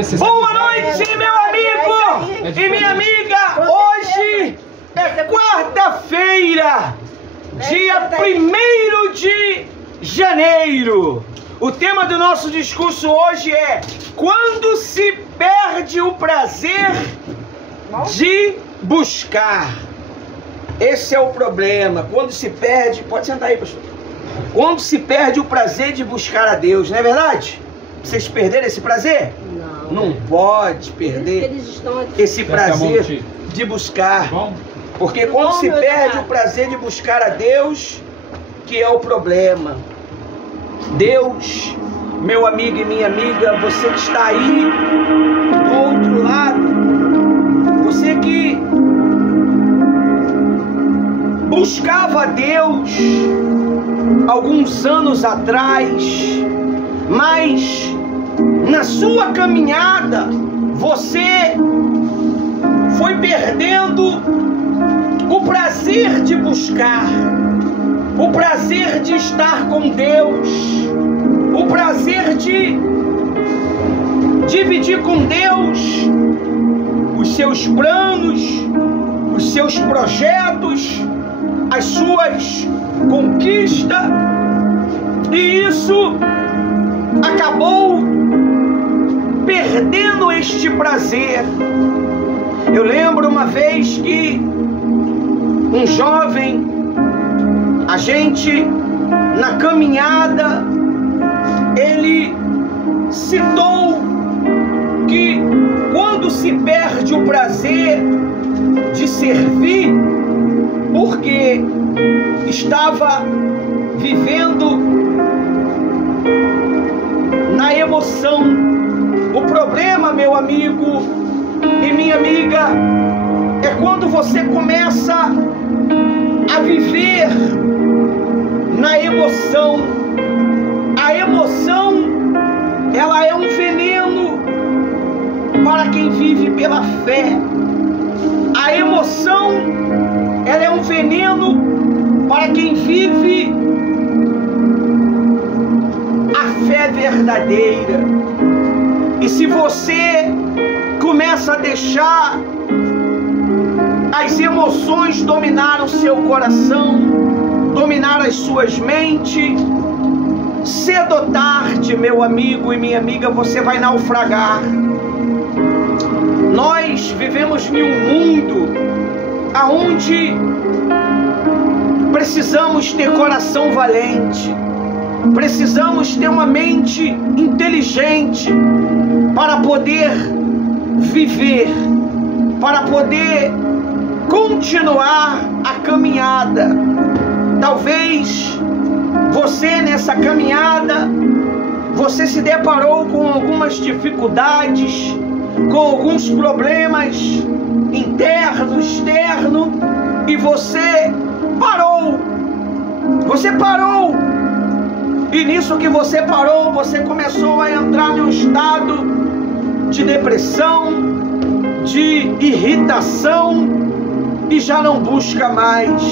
Boa noite, meu amigo e minha amiga. Hoje é quarta-feira, dia 1º de janeiro. O tema do nosso discurso hoje é: quando se perde o prazer de buscar. Esse é o problema. Quando se perde... Pode sentar aí, pastor. Quando se perde o prazer de buscar a Deus, não é verdade? Vocês perderam esse prazer? Não pode perder esse prazer de buscar. Porque quando se perde o prazer de buscar a Deus, que é o problema. Deus, meu amigo e minha amiga, você que está aí do outro lado, você que buscava a Deus alguns anos atrás, mas na sua caminhada você foi perdendo o prazer de buscar, o prazer de estar com Deus, o prazer de dividir com Deus os seus planos, os seus projetos, as suas conquistas, e isso acabou perdendo este prazer. Eu lembro uma vez que um jovem, a gente na caminhada, ele citou que quando se perde o prazer de servir, porque estava vivendo na emoção. O problema, meu amigo e minha amiga, é quando você começa a viver na emoção. A emoção, ela é um veneno para quem vive pela fé. A emoção, ela é um veneno para quem vive a fé verdadeira. E se você começa a deixar as emoções dominar o seu coração, dominar as suas mentes, cedo ou tarde, meu amigo e minha amiga, você vai naufragar. Nós vivemos em um mundo aonde precisamos ter coração valente, precisamos ter uma mente inteligente para poder viver, para poder continuar a caminhada. Talvez você nessa caminhada, você se deparou com algumas dificuldades, com alguns problemas internos, externos, e você parou. Você parou. E nisso que você parou, você começou a entrar num estado de depressão, de irritação, e já não busca mais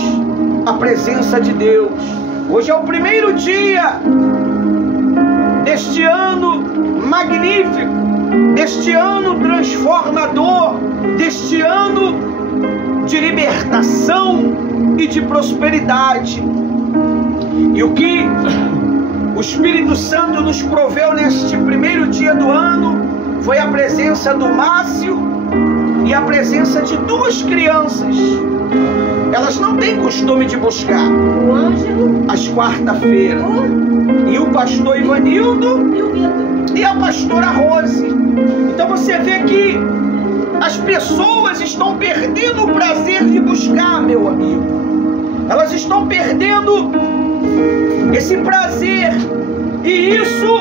a presença de Deus. Hoje é o 1º dia deste ano magnífico, deste ano transformador, deste ano de libertação e de prosperidade. E o que o Espírito Santo nos proveu neste 1º dia do ano foi a presença do Márcio e a presença de 2 crianças. Elas não têm costume de buscar. O Ângelo, às quarta-feiras, e o pastor Ivanildo e a pastora Rose. Então você vê que as pessoas estão perdendo o prazer de buscar, meu amigo. Elas estão perdendo esse prazer, e isso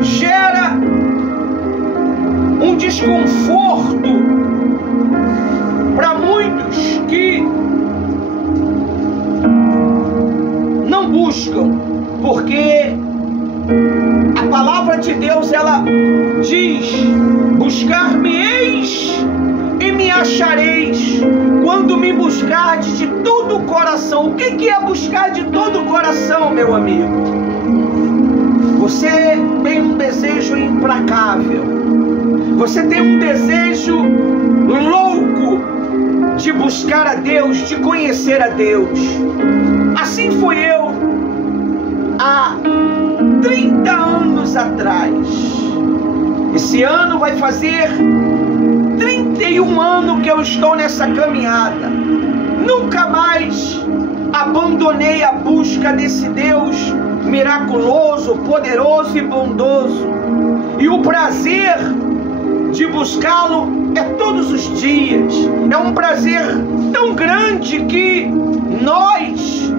gera um desconforto para muitos que não buscam, porque a palavra de Deus, ela diz: buscar-me-eis e me achareis quando me buscardes de todo o coração. O que é buscar de todo o coração, meu amigo? Você tem um desejo implacável, você tem um desejo louco de buscar a Deus, de conhecer a Deus. Assim foi eu há 30 anos atrás. Esse ano vai fazer 31 anos que eu estou nessa caminhada. Nunca mais abandonei a busca desse Deus miraculoso, poderoso e bondoso. E o prazer de buscá-lo é todos os dias. É um prazer tão grande que nós,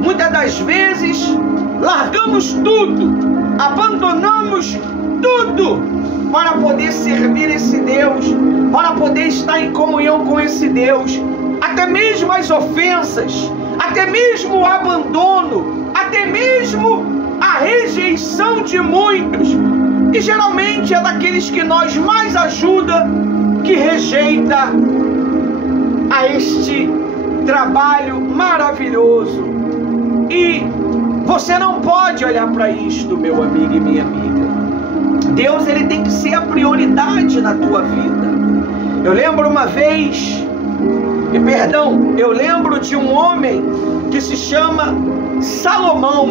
muitas das vezes, largamos tudo, abandonamos tudo para poder servir esse Deus, para poder estar em comunhão com esse Deus. Até mesmo as ofensas, até mesmo o abandono, até mesmo a rejeição de muitos. E geralmente é daqueles que nós mais ajuda que rejeita a este trabalho maravilhoso. E você não pode olhar para isto, meu amigo e minha amiga. Deus, ele tem que ser a prioridade na tua vida. Eu lembro uma vez, eu lembro de um homem que se chama Salomão.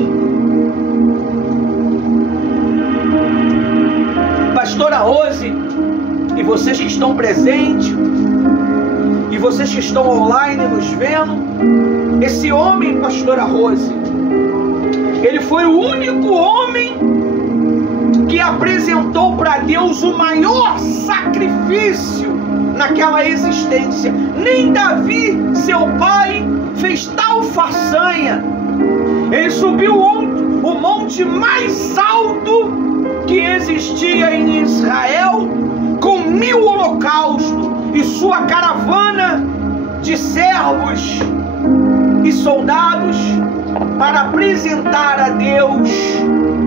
Pastora Rose, e vocês que estão presentes, e vocês que estão online nos vendo, esse homem, Pastora Rose, ele foi o único homem que apresentou para Deus o maior sacrifício naquela existência. Nem Davi, seu pai, fez tal façanha. Ele subiu o monte mais alto que existia em Israel, com 1000 holocaustos, e sua caravana de servos e soldados, para apresentar a Deus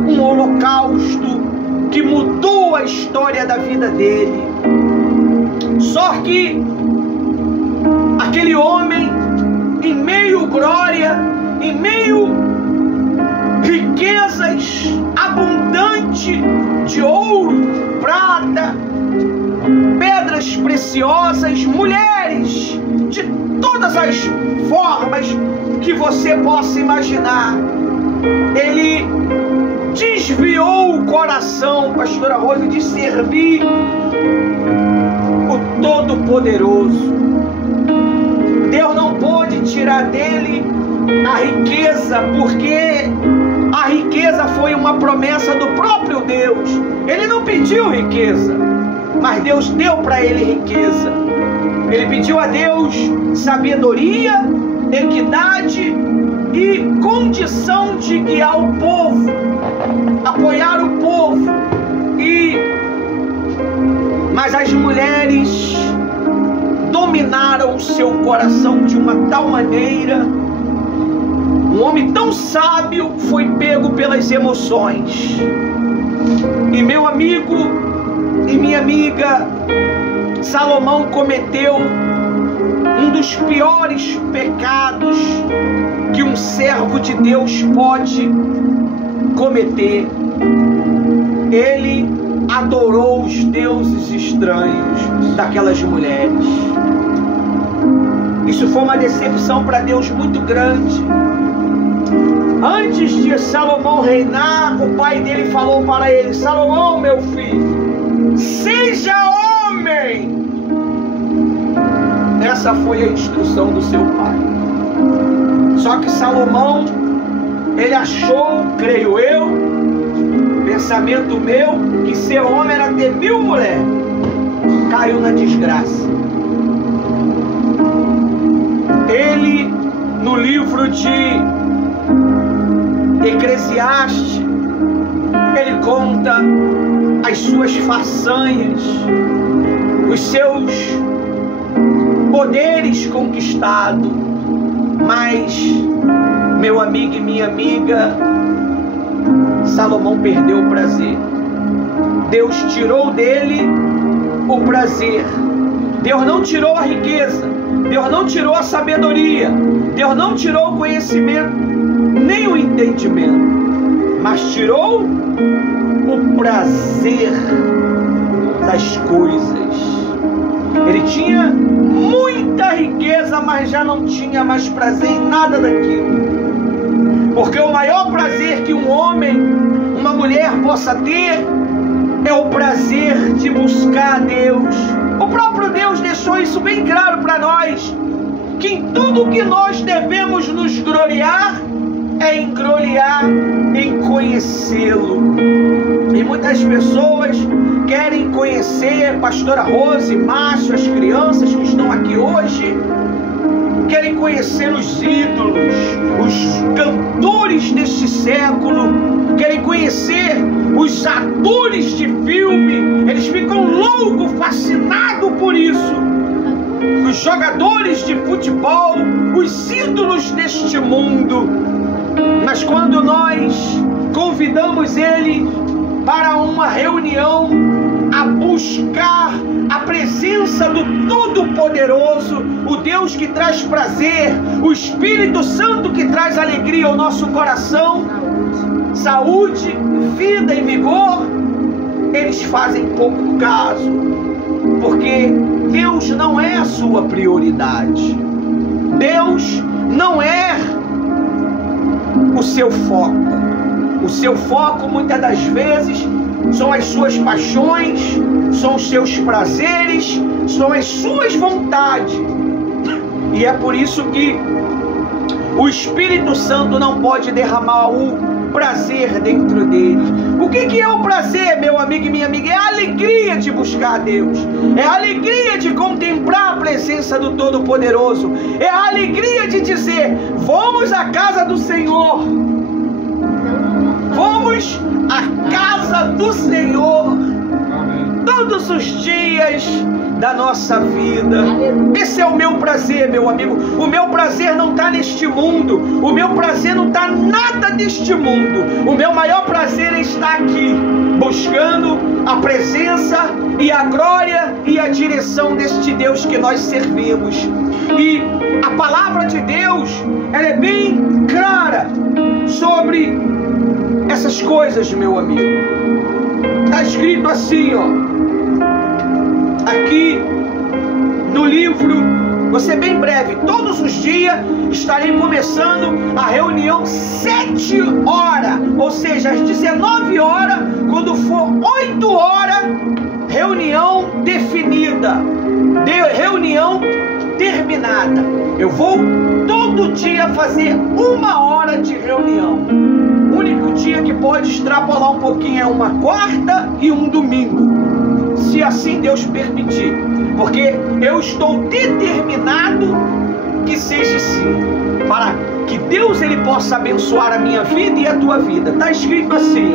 um holocausto que mudou a história da vida dele. Só que aquele homem, em meio glória, em meio riquezas abundante de ouro, prata, pedras preciosas, mulheres de todas as formas que você possa imaginar, ele desviou o coração, Pastora Rose, de servir o Todo-Poderoso. Deus não pôde tirar dele a riqueza, porque a riqueza foi uma promessa do próprio Deus. Ele não pediu riqueza, mas Deus deu para ele riqueza. Ele pediu a Deus sabedoria, equidade e condição de guiar o povo, apoiar o povo. Mas as mulheres dominaram o seu coração de uma tal maneira. Um homem tão sábio foi pego pelas emoções. E meu amigo e minha amiga, Salomão cometeu um dos piores pecados que um servo de Deus pode cometer. Ele adorou os deuses estranhos daquelas mulheres. Isso foi uma decepção para Deus muito grande. Antes de Salomão reinar, o pai dele falou para ele: Salomão, meu filho, seja homem. Essa foi a instrução do seu pai. Só que Salomão, ele achou, creio eu, pensamento meu, que ser homem era ter 1000 mulheres. Caiu na desgraça. Ele, no livro de Eclesiastes, ele conta as suas façanhas, os seus poderes conquistados. Mas, meu amigo e minha amiga, Salomão perdeu o prazer. Deus tirou dele o prazer. Deus não tirou a riqueza, Deus não tirou a sabedoria, Deus não tirou o conhecimento, nem o entendimento, mas tirou o prazer das coisas. Ele tinha muita riqueza, mas já não tinha mais prazer em nada daquilo. Porque o maior prazer que um homem, uma mulher possa ter é o prazer de buscar a Deus. O próprio Deus deixou isso bem claro para nós, que em tudo que nós devemos nos gloriar é em gloriar em conhecê-lo. E muitas pessoas querem conhecer Pastora Rose, Márcio, as crianças que estão aqui hoje, querem conhecer os ídolos, os cantores deste século, querem conhecer os atores de filme, eles ficam loucos, fascinados por isso. Os jogadores de futebol, os ídolos deste mundo. Mas quando nós convidamos ele para uma reunião a buscar a presença do Todo-Poderoso, o Deus que traz prazer, o Espírito Santo que traz alegria ao nosso coração, saúde, vida e vigor, eles fazem pouco caso, porque Deus não é a sua prioridade. Deus não é o seu foco. O seu foco, muitas das vezes, são as suas paixões, são os seus prazeres, são as suas vontades. E é por isso que o Espírito Santo não pode derramar o prazer dentro dele. O que é o prazer, meu amigo e minha amiga? É a alegria de buscar a Deus, é a alegria de contemplar a presença do Todo-Poderoso, é a alegria de dizer: vamos à casa do Senhor, vamos à casa do Senhor todos os dias da nossa vida. Esse é o meu prazer, meu amigo. O meu prazer não está neste mundo, o meu prazer não está nada deste mundo. O meu maior prazer é estar aqui, buscando a presença e a glória e a direção deste Deus que nós servimos. E a palavra de Deus, ela é bem clara sobre essas coisas, meu amigo. Está escrito assim, ó, aqui no livro, vou ser bem breve, todos os dias estarei começando a reunião 7 horas, ou seja, às 19 horas, quando for 8 horas, reunião definida, reunião terminada. Eu vou todo dia fazer 1 hora de reunião. O único dia que pode extrapolar um pouquinho é uma quarta e um domingo, se assim Deus permitir, porque eu estou determinado que seja assim, para que Deus ele possa abençoar a minha vida e a tua vida. Está escrito assim,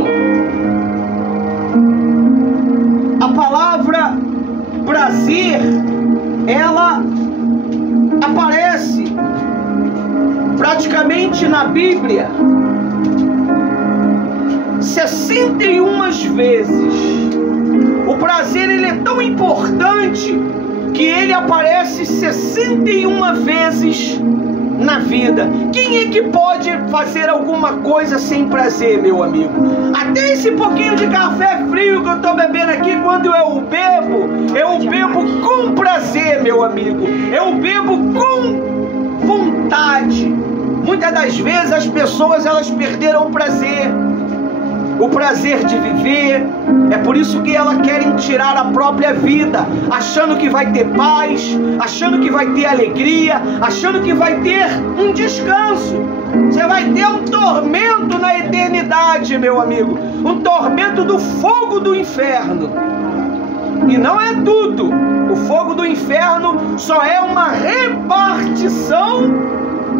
ó, a palavra prazer, ela aparece praticamente na Bíblia 61 vezes. O prazer ele é tão importante que ele aparece 61 vezes na vida. Quem é que pode fazer alguma coisa sem prazer, meu amigo? Até esse pouquinho de café frio que eu estou bebendo aqui, quando eu bebo com prazer, meu amigo. Eu bebo com vontade. Muitas das vezes as pessoas elas perderam o prazer de viver. É por isso que elas querem tirar a própria vida, achando que vai ter paz, achando que vai ter alegria, achando que vai ter um descanso. Você vai ter um tormento na eternidade, meu amigo, um tormento do fogo do inferno. E não é tudo. O fogo do inferno só é uma repartição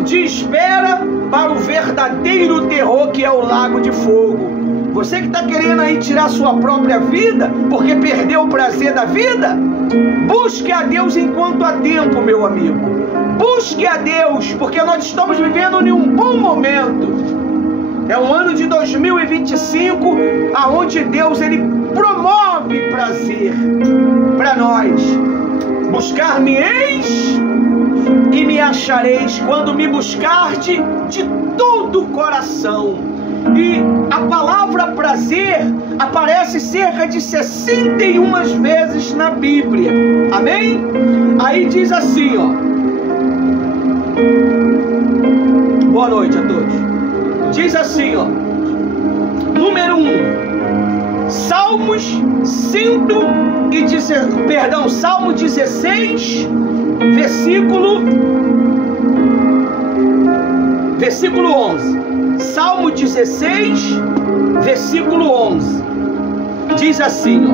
de espera para o verdadeiro terror, que é o lago de fogo. Você que está querendo aí tirar sua própria vida porque perdeu o prazer da vida, busque a Deus enquanto há tempo, meu amigo. Busque a Deus, porque nós estamos vivendo em um bom momento. É um ano de 2025, aonde Deus ele promove prazer para nós. Buscar-me-eis e me achareis quando me buscardes de todo o coração. E a palavra prazer aparece cerca de 61 vezes na Bíblia. Amém? Aí diz assim, ó. Boa noite a todos. Diz assim, ó. Número 1. Salmo 16, versículo 11. Salmo 16, versículo 11. Diz assim, ó.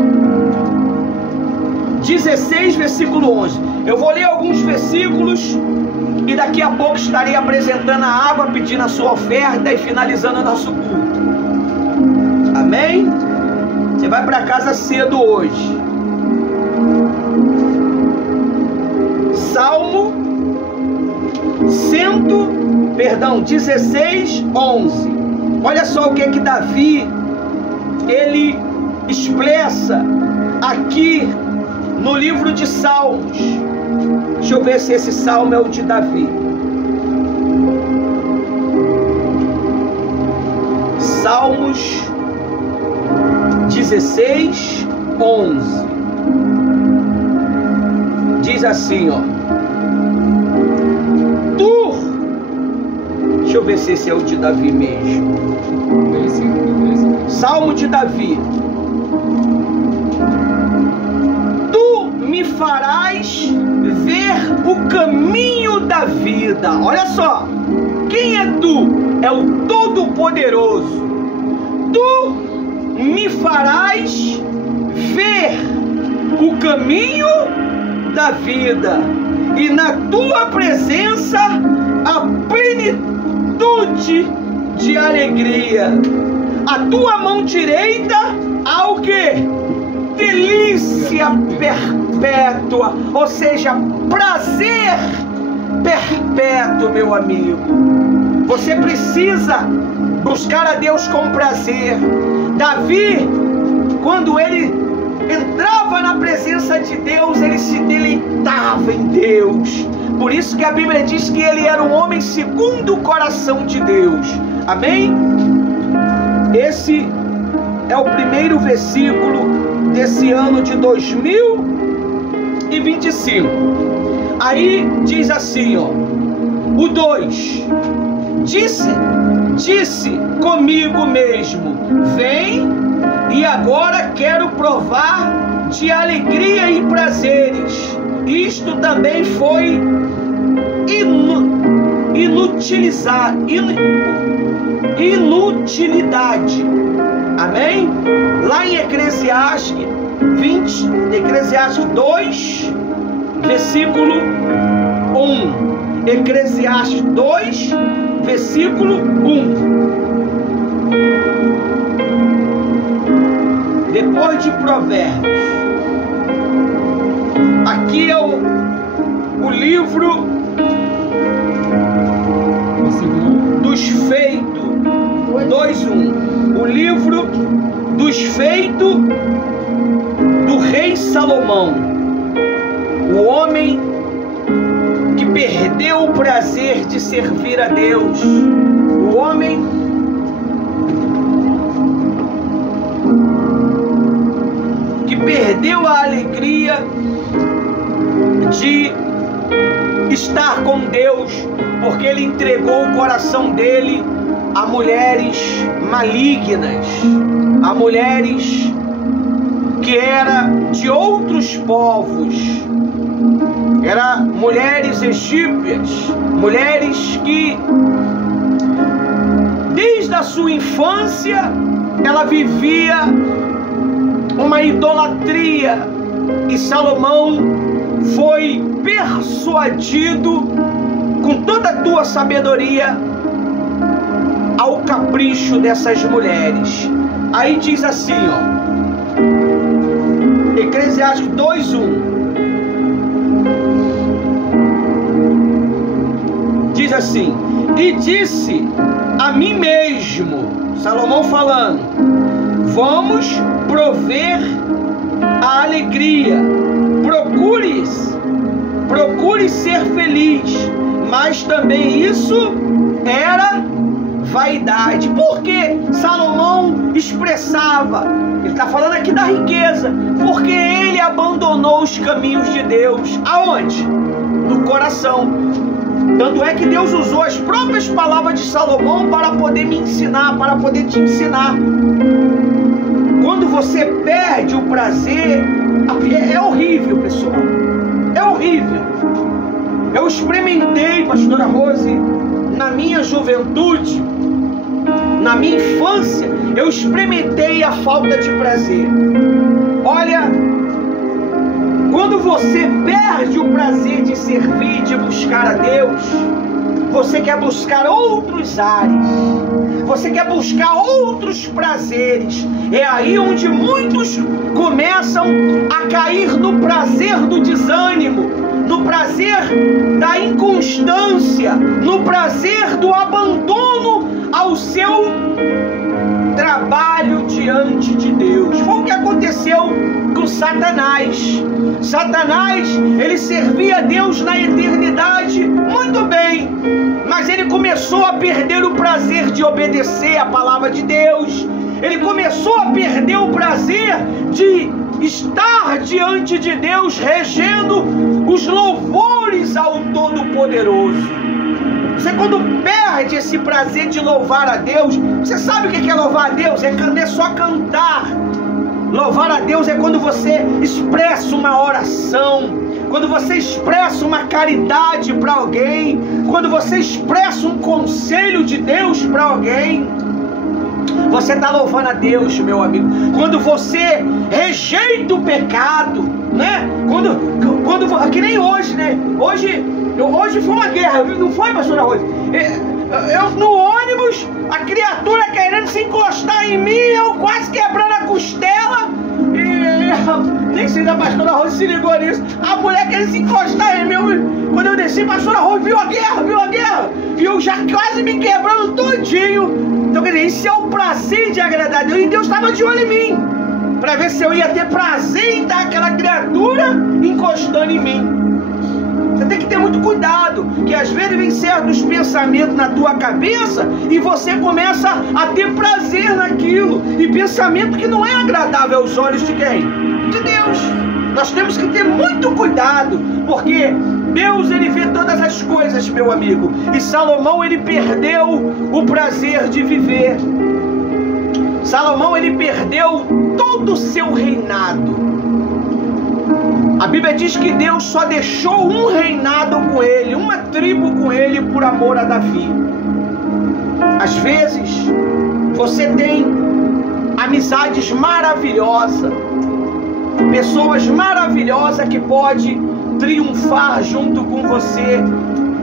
16, versículo 11. Eu vou ler alguns versículos e daqui a pouco estarei apresentando a água, pedindo a sua oferta e finalizando o nosso culto. Amém? Você vai para casa cedo hoje. Salmo 16, 11. Olha só o que Davi ele expressa aqui no livro de Salmos. Deixa eu ver se esse salmo é o de Davi. Salmos 16, 11. Diz assim, ó. Deixa eu ver se esse é o de Davi mesmo. Salmo de Davi. Tu me farás ver o caminho da vida. Olha só. Quem é tu? É o Todo-Poderoso. Tu me farás ver o caminho da vida. E na tua presença a plenitude de alegria. A tua mão direita há o que? Delícia perpétua, ou seja, prazer perpétuo, meu amigo. Você precisa buscar a Deus com prazer. Davi, quando ele entrava na presença de Deus, ele se deleitava em Deus. Por isso que a Bíblia diz que ele era um homem segundo o coração de Deus. Amém? Esse é o primeiro versículo desse ano de 2025. Aí diz assim, ó. O 2. Disse comigo mesmo: vem, e agora quero provar de alegria e prazeres. Isto também foi inutilidade. Amém? Lá em Eclesiastes 2, versículo 1. Eclesiastes 2, versículo 1. Depois de Provérbios. Aqui é o livro dos feitos, 2:1. O livro dos feitos do rei Salomão. O homem que perdeu o prazer de servir a Deus. O homem que perdeu a alegria de estar com Deus, porque ele entregou o coração dele a mulheres malignas, a mulheres que eram de outros povos, eram mulheres egípcias, mulheres que desde a sua infância ela vivia uma idolatria, e Salomão foi persuadido com toda a tua sabedoria ao capricho dessas mulheres. Aí diz assim, ó, Eclesiastes 2:1. Diz assim: e disse a mim mesmo, Salomão falando, vamos prover a alegria, procure ser feliz, mas também isso era vaidade. Por que Salomão expressava? Ele está falando aqui da riqueza. Porque ele abandonou os caminhos de Deus. Aonde? No coração. Tanto é que Deus usou as próprias palavras de Salomão para poder me ensinar, para poder te ensinar. Quando você perde o prazer, é horrível, pessoal. É horrível. Eu experimentei, pastora Rose, na minha juventude, na minha infância, eu experimentei a falta de prazer. Olha, quando você perde o prazer de servir, de buscar a Deus, você quer buscar outros ares, você quer buscar outros prazeres. É aí onde muitos começam a cair no prazer do desânimo, no prazer da inconstância, no prazer do abandono ao seu trabalho diante de Deus. Foi o que aconteceu com Satanás. Satanás, ele servia a Deus na eternidade muito bem, mas ele começou a perder o prazer de obedecer a palavra de Deus. Ele começou a perder o prazer de estar diante de Deus, regendo os louvores ao Todo-Poderoso. Você, quando perde esse prazer de louvar a Deus, você sabe o que é louvar a Deus? Não é só cantar. Louvar a Deus é quando você expressa uma oração, quando você expressa uma caridade para alguém, quando você expressa um conselho de Deus para alguém. Você está louvando a Deus, meu amigo. Quando você rejeita o pecado, né? Quando que nem hoje, né? Hoje foi uma guerra, não foi, pastora Rose? Eu no ônibus, a criatura querendo se encostar em mim, eu quase quebrando a costela. E nem sei se a pastora Rose se ligou nisso. A mulher querendo se encostar em mim. Quando eu desci, a pastora Rose viu a guerra. E eu já quase me quebrando todinho. Então, quer dizer, esse é o prazer de agradar a Deus. E Deus estava de olho em mim, para ver se eu ia ter prazer em dar aquela criatura encostando em mim. Você tem que ter muito cuidado, que às vezes vem certos pensamentos na tua cabeça e você começa a ter prazer naquilo. E pensamento que não é agradável aos olhos de quem? De Deus. Nós temos que ter muito cuidado, porque Deus, ele vê todas as coisas, meu amigo. E Salomão, ele perdeu o prazer de viver. Salomão, ele perdeu todo o seu reinado. A Bíblia diz que Deus só deixou um reinado com ele, uma tribo com ele, por amor a Davi. Às vezes, você tem amizades maravilhosas, pessoas maravilhosas que podem triunfar junto com você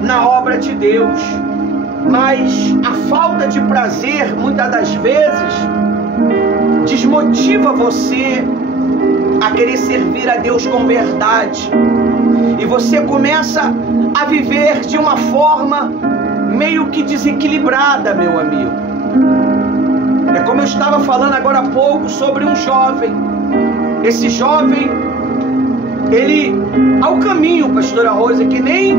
na obra de Deus, mas a falta de prazer, muitas das vezes, desmotiva você a querer servir a Deus com verdade, e você começa a viver de uma forma meio que desequilibrada, meu amigo. É como eu estava falando agora há pouco sobre um jovem. Esse jovem, ele ao caminho, pastora Rosa, que nem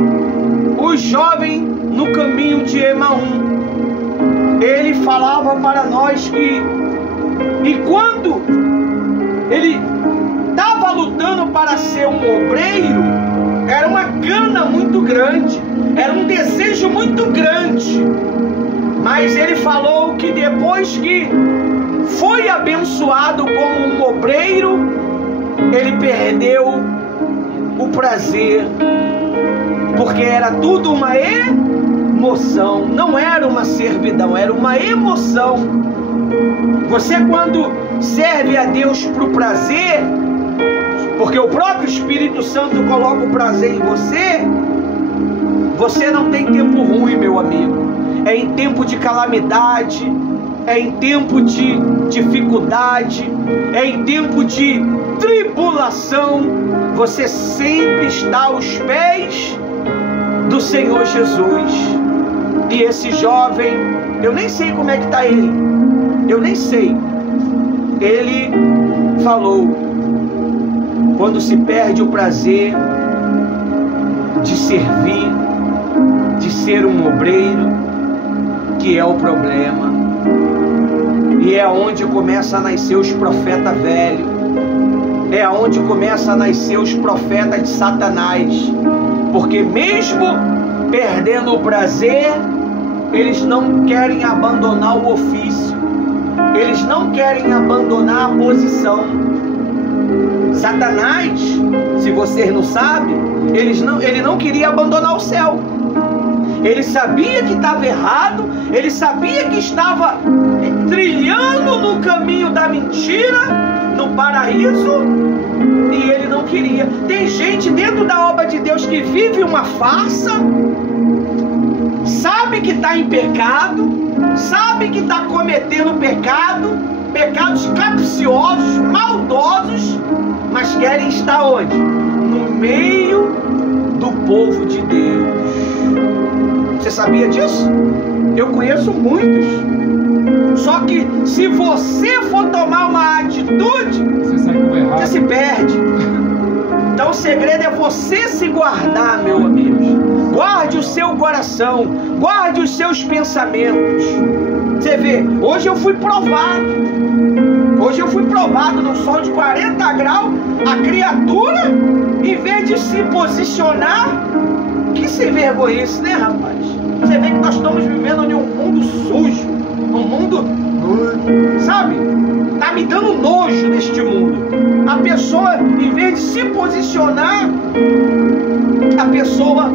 o jovem no caminho de Emaú, ele falava para nós que enquanto ele estava lutando para ser um obreiro, era uma gana muito grande, era um desejo muito grande, mas ele falou que depois que foi abençoado como um obreiro, ele perdeu o prazer, porque era tudo uma emoção, não era uma servidão, era uma emoção. Você, quando serve a Deus para o prazer, porque o próprio Espírito Santo coloca o prazer em você, você não tem tempo ruim, meu amigo. É em tempo de calamidade, é em tempo de dificuldade, é em tempo de tribulação, você sempre está aos pés do Senhor Jesus. E esse jovem, eu nem sei como é que está ele, eu nem sei. Ele falou: quando se perde o prazer de servir, de ser um obreiro, que é o problema. E é onde começa a nascer os profetas velhos. É onde começa a nascer os profetas de Satanás. Porque mesmo perdendo o prazer, eles não querem abandonar o ofício. Eles não querem abandonar a posição. Satanás, se vocês não sabem, ele não queria abandonar o céu. Ele sabia que estava errado, ele sabia que estava trilhando no caminho da mentira, no paraíso, e ele não queria. Tem gente dentro da obra de Deus que vive uma farsa, sabe que está em pecado, sabe que está cometendo pecados capciosos, maldosos, mas querem estar onde? No meio do povo de Deus. Você sabia disso? Eu conheço muitos. Só que se você for tomar uma atitude, você se perde. Então o segredo é você se guardar, meu amigo. Guarde o seu coração, guarde os seus pensamentos. Você vê, hoje eu fui provado no sol de 40 graus. A criatura, em vez de se posicionar, que sem vergonhice, né, rapaz? Você vê que nós estamos vivendo em um mundo sujo, um mundo, sabe? Tá me dando nojo neste mundo. A pessoa, em vez de se posicionar, a pessoa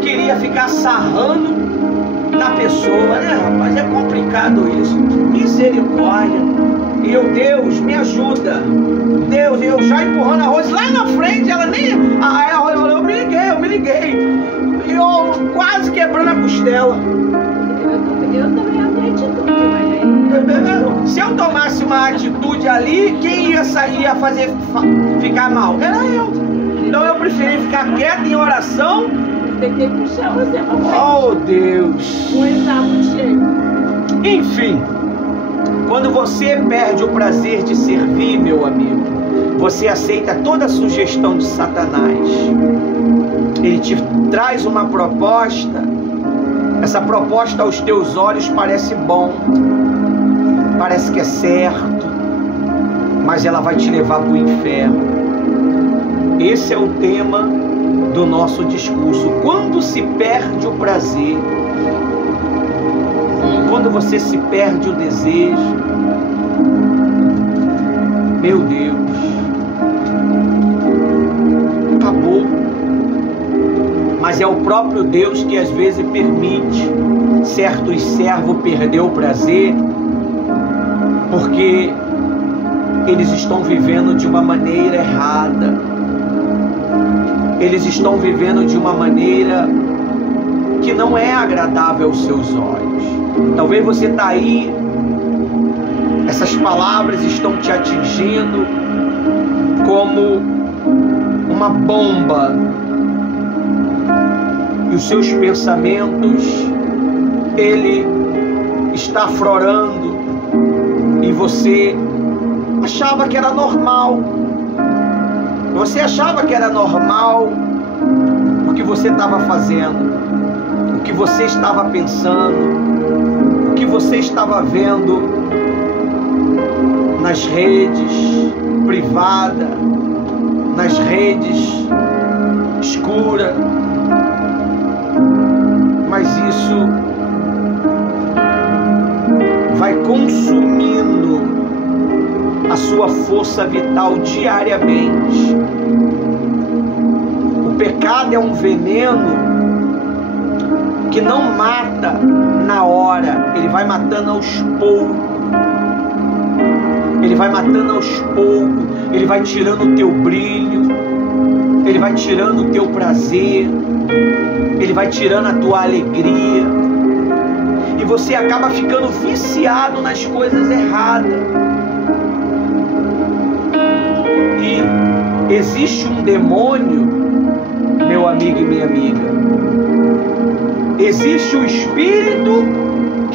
queria ficar sarrando na pessoa, né, rapaz? É complicado isso. Misericórdia. E eu, Deus, me ajuda. Deus, eu já empurrando a Rose lá na frente, ela nem... Aí a Rose falou, eu me liguei. E eu quase quebrando a costela. Eu também abri atitude, mas aí... Se eu tomasse uma atitude ali, quem ia sair a fazer ficar mal? Era eu. Então eu preferi ficar quieto em oração. Tentei puxar você pra frente. Oh, Deus. Um exemplo cheio. Enfim, quando você perde o prazer de servir, meu amigo, você aceita toda a sugestão de Satanás. Ele te traz uma proposta. Essa proposta aos teus olhos parece bom, parece que é certo, mas ela vai te levar para o inferno. Esse é o tema do nosso discurso. Quando se perde o prazer, quando você se perde o desejo, meu Deus, acabou. Mas é o próprio Deus que às vezes permite certos servos perder o prazer, porque eles estão vivendo de uma maneira errada. Eles estão vivendo de uma maneira que não é agradável aos seus olhos. Talvez você está aí, essas palavras estão te atingindo como uma bomba, e os seus pensamentos, ele está aflorando, e você achava que era normal. Você achava que era normal o que você estava fazendo, o que você estava pensando, o que você estava vendo nas redes privadas, nas redes escuras. Mas isso vai consumindo a sua força vital diariamente. O pecado é um veneno que não mata na hora, ele vai matando aos poucos. Ele vai matando aos poucos, ele vai tirando o teu brilho, ele vai tirando o teu prazer, ele vai tirando a tua alegria, e você acaba ficando viciado nas coisas erradas. E existe um demônio, meu amigo e minha amiga, existe um espírito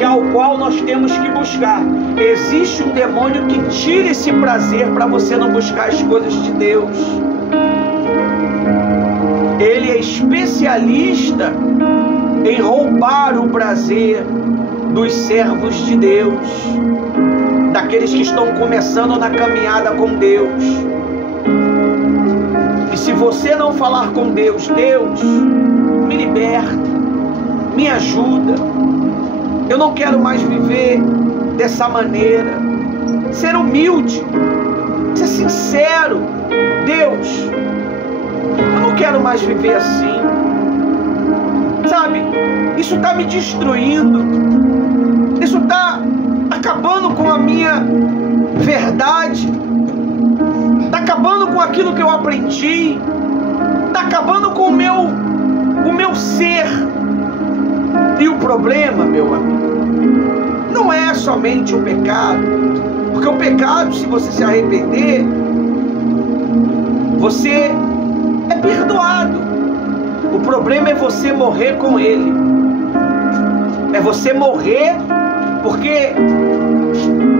ao qual nós temos que buscar. Existe um demônio que tira esse prazer para você não buscar as coisas de Deus. Ele é especialista em roubar o prazer, dos servos de Deus, daqueles que estão começando na caminhada com Deus. E se você não falar com Deus, Deus, me liberta, me ajuda, eu não quero mais viver dessa maneira. Ser humilde, ser sincero. Deus, eu não quero mais viver assim. Sabe, isso está me destruindo, isso está acabando com a minha verdade, está acabando com aquilo que eu aprendi, está acabando com o meu ser. E o problema, meu amigo, não é somente o pecado, porque o pecado, se você se arrepender, você é perdoado. O problema é você morrer com ele. É você morrer, porque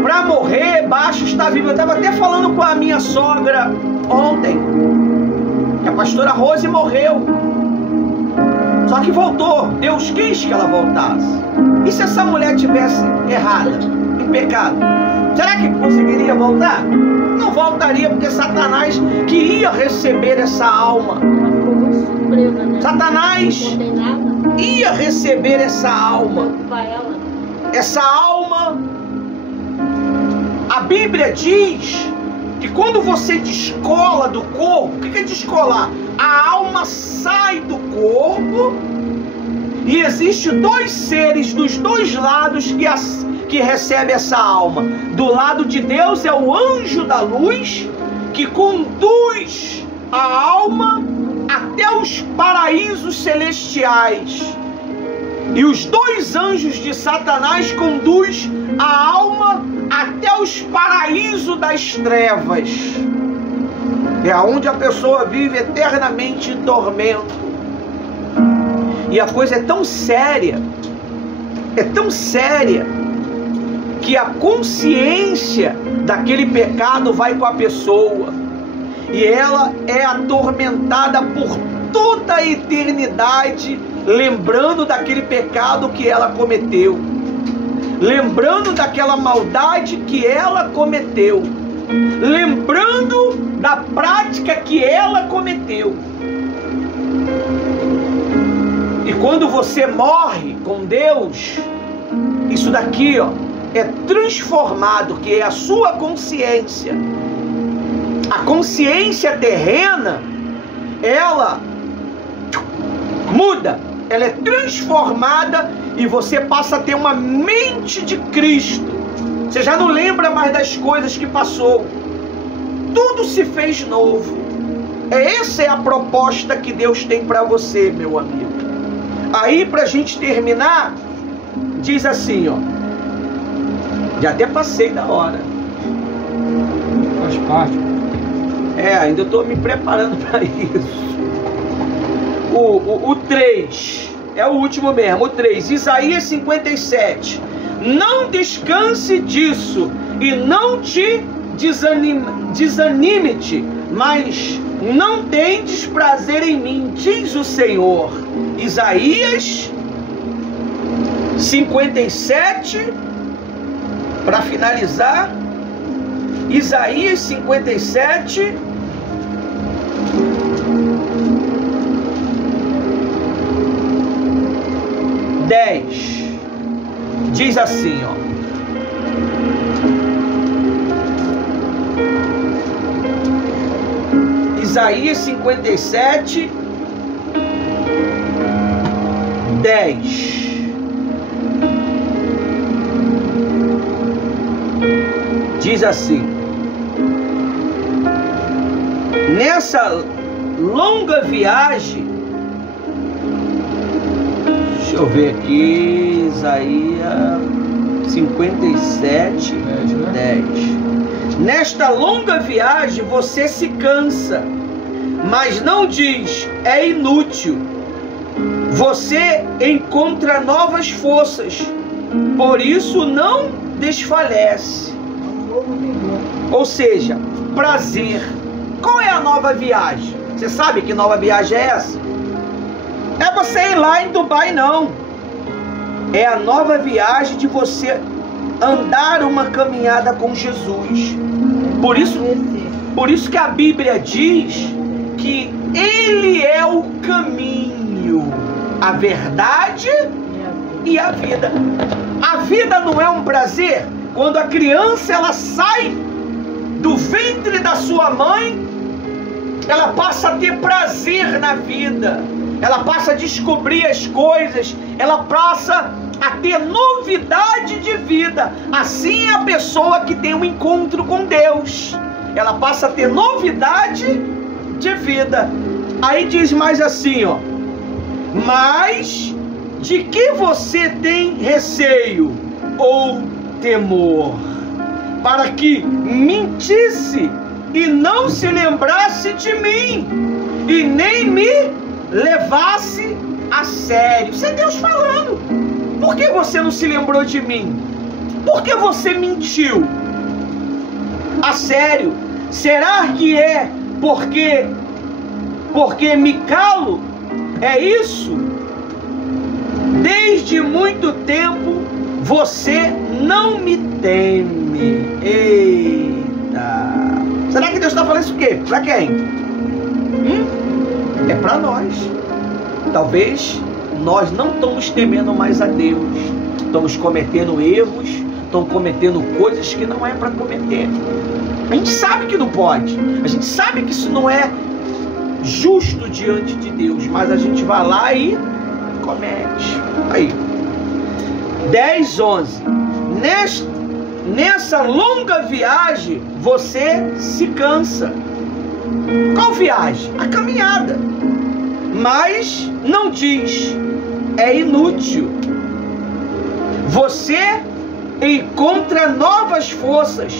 para morrer basta estar vivo. Eu estava até falando com a minha sogra ontem, que a pastora Rose morreu, só que voltou. Deus quis que ela voltasse. E se essa mulher tivesse errada, em pecado, será que conseguiria voltar? Não voltaria, porque Satanás queria receber essa alma. Satanás ia receber essa alma. Essa alma, a Bíblia diz que quando você descola do corpo, o que é descolar? A alma sai do corpo e existe dois seres dos dois lados que recebe essa alma. Do lado de Deus é o anjo da luz, que conduz a alma até os paraísos celestiais. E os dois anjos de Satanás conduzem a alma até os paraísos das trevas. É onde a pessoa vive eternamente em tormento. E a coisa é tão séria, que a consciência daquele pecado vai com a pessoa. E ela é atormentada por toda a eternidade, lembrando daquele pecado que ela cometeu, lembrando daquela maldade que ela cometeu, lembrando da prática que ela cometeu. E quando você morre com Deus, isso daqui, ó, é transformado, que é a sua consciência. A consciência terrena, ela muda, ela é transformada e você passa a ter uma mente de Cristo. Você já não lembra mais das coisas que passou. Tudo se fez novo. Essa é a proposta que Deus tem para você, meu amigo. Aí, para a gente terminar, diz assim, ó. Já até passei da hora. Faz parte. Ainda estou me preparando para isso. O 3, é o último mesmo, o 3, Isaías 57. Não descanse disso e não te desanime-te, mas não tendes prazer em mim, diz o Senhor. Isaías 57, para finalizar, Isaías 57, diz assim, ó. Isaías 57, 10. Diz assim: nessa longa viagem, deixa eu ver aqui, Isaías 57, 10. Nesta longa viagem você se cansa, mas não diz, é inútil. Você encontra novas forças, por isso não desfalece. Ou seja, prazer. Qual é a nova viagem? Você sabe que nova viagem é essa? É você ir lá em Dubai, não. É a nova viagem de você andar uma caminhada com Jesus. Por isso que a Bíblia diz que Ele é o caminho, a verdade e a vida. A vida não é um prazer? Quando a criança ela sai do ventre da sua mãe, ela passa a ter prazer na vida, ela passa a descobrir as coisas, ela passa a ter novidade de vida. Assim é a pessoa que tem um encontro com Deus, ela passa a ter novidade de vida. Aí diz mais assim, ó: mas de que você tem receio ou temor? Para que mentisse e não se lembrasse de mim, e nem me levasse a sério. Isso é Deus falando. Por que você não se lembrou de mim? Por que você mentiu? A sério? Será que é porque me calo? É isso? Desde muito tempo você não me teme. Eita! Será que Deus está falando isso o quê? Para quem? É para nós. Talvez nós não estamos temendo mais a Deus. Estamos cometendo erros, estamos cometendo coisas que não é para cometer. A gente sabe que não pode. A gente sabe que isso não é justo diante de Deus. Mas a gente vai lá e comete. Aí. 10:11. Nessa longa viagem, você se cansa. Qual viagem? A caminhada. Mas não diz, é inútil. Você encontra novas forças,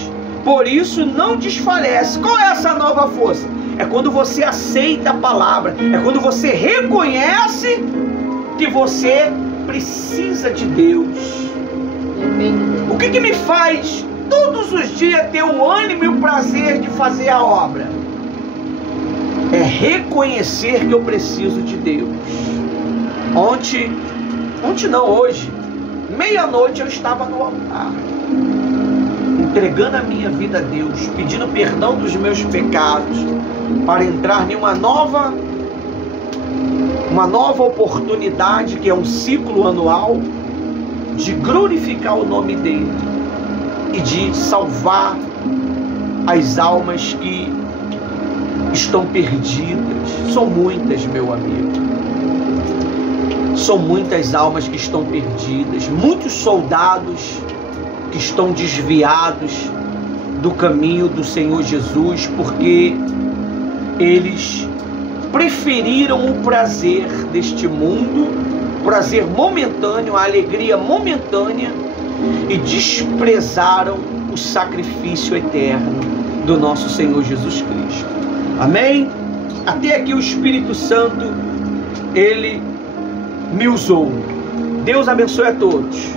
por isso não desfalece. Qual é essa nova força? É quando você aceita a palavra, é quando você reconhece que você precisa de Deus. O que me faz todos os dias ter o ânimo e o prazer de fazer a obra? É reconhecer que eu preciso de Deus. Ontem não, hoje, meia-noite eu estava no altar, entregando a minha vida a Deus, pedindo perdão dos meus pecados, para entrar em uma nova oportunidade, que é um ciclo anual, de glorificar o nome dele e de salvar as almas que estão perdidas. São muitas, meu amigo. São muitas almas que estão perdidas, muitos soldados que estão desviados do caminho do Senhor Jesus, porque eles preferiram o prazer deste mundo, prazer momentâneo, a alegria momentânea, e desprezaram o sacrifício eterno do nosso Senhor Jesus Cristo. Amém? Até aqui o Espírito Santo, ele me usou. Deus abençoe a todos.